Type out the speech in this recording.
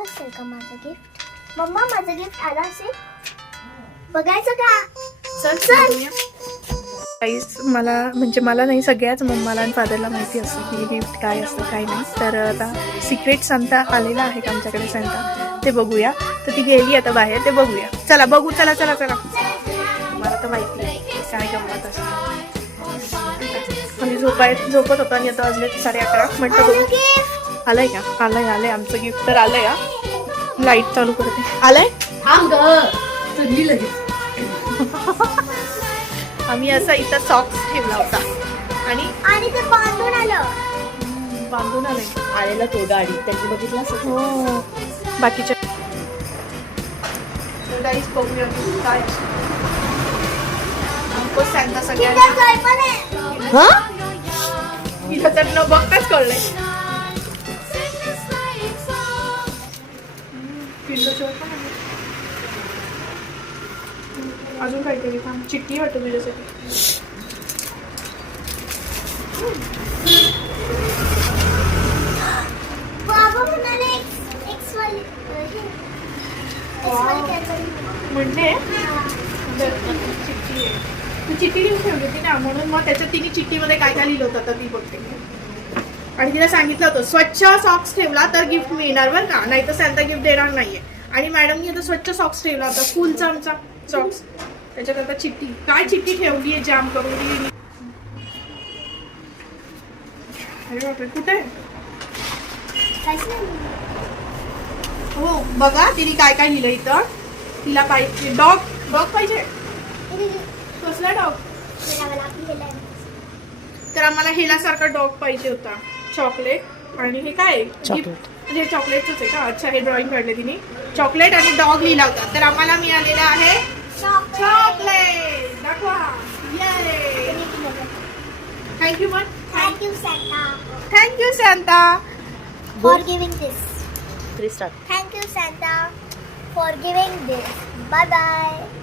आलं असेल का माझं गिफ्ट? मम्मा माझं गिफ्ट आलं असेल, बघायचं का? चल चल. मला म्हणजे मला नाही, सगळ्याच मम्माला आणि फादरला माहिती असतं की गिफ्ट काय असतं काय नाही. तर आता सिक्रेट सांता आलेला आहे का आमच्याकडे सांता, ते बघूया. तर ती गेली आता बाहेर, ते बघूया. चला बघू, चला चला चला. मला तर माहिती आहे काय गंमत असते. म्हणजे झोपत होता आणि आता वाजले 11:30. म्हटलं बघू आलंय का. आलंय आमचं गिफ्ट तर आलंय. लाईट चालू करते. आलंय. आम्ही असा इथं सॉक्स ठेवला होता आणि ते बांधून आलं. बांधून आलेला तो गाडी त्यांनी बघितला असेल. हो. बाकीच्या गाईस बघूया काय आमको सांगता सगळ्यांना. किंडर जॉय पण आहे. हा इथं तर न बघताच कळलंय. किंडर जॉय पण आहे. अजून काहीतरी थांब, चिठ्ठी वाटतो तुझ्यासाठी. बाबा म्हणाले एक्स वाली म्हणजे चिठ्ठी आहे. तू चिठ्ठी लिहून ठेवली होती ना, म्हणून मग त्याच्यात तिने चिठ्ठीमध्ये काय काय लिहिलं होतं आता ती बघते. आणि तिला सांगितलं होतं स्वच्छ सॉक्स ठेवला तर गिफ्ट मिळणार बरं का, नाही तर सॅन्टा गिफ्ट देणार नाहीये. आणि मॅडमनी आता स्वच्छ सॉक्स ठेवला होता, स्कूलचा आमचा सॉक्स. त्याच्यात आता चिठ्ठी, काय चिठ्ठी ठेवली आहे जाम करून दिली. अरे बापरे, कुठे आहे? हो बघा तिने काय काय लिहिलं इथं. तिला पाहिजे डॉग पाहिजे. कसला डॉग? तर आम्हाला हेलासारखा डॉग पाहिजे होता, चॉकलेट. आणि हे काय चॉकलेट, म्हणजे चॉकलेटच आहे का. अच्छा, हे ड्रॉइंग काढले तिने, चॉकलेट आणि डॉग लिहिला होता. तर आम्हाला मिळालेला आहे चॉकलेट. दाखवा. थँक्यू मग. Thank you Santa thank you Santa for giving this. 3 star. Thank you Santa for giving this. Bye bye.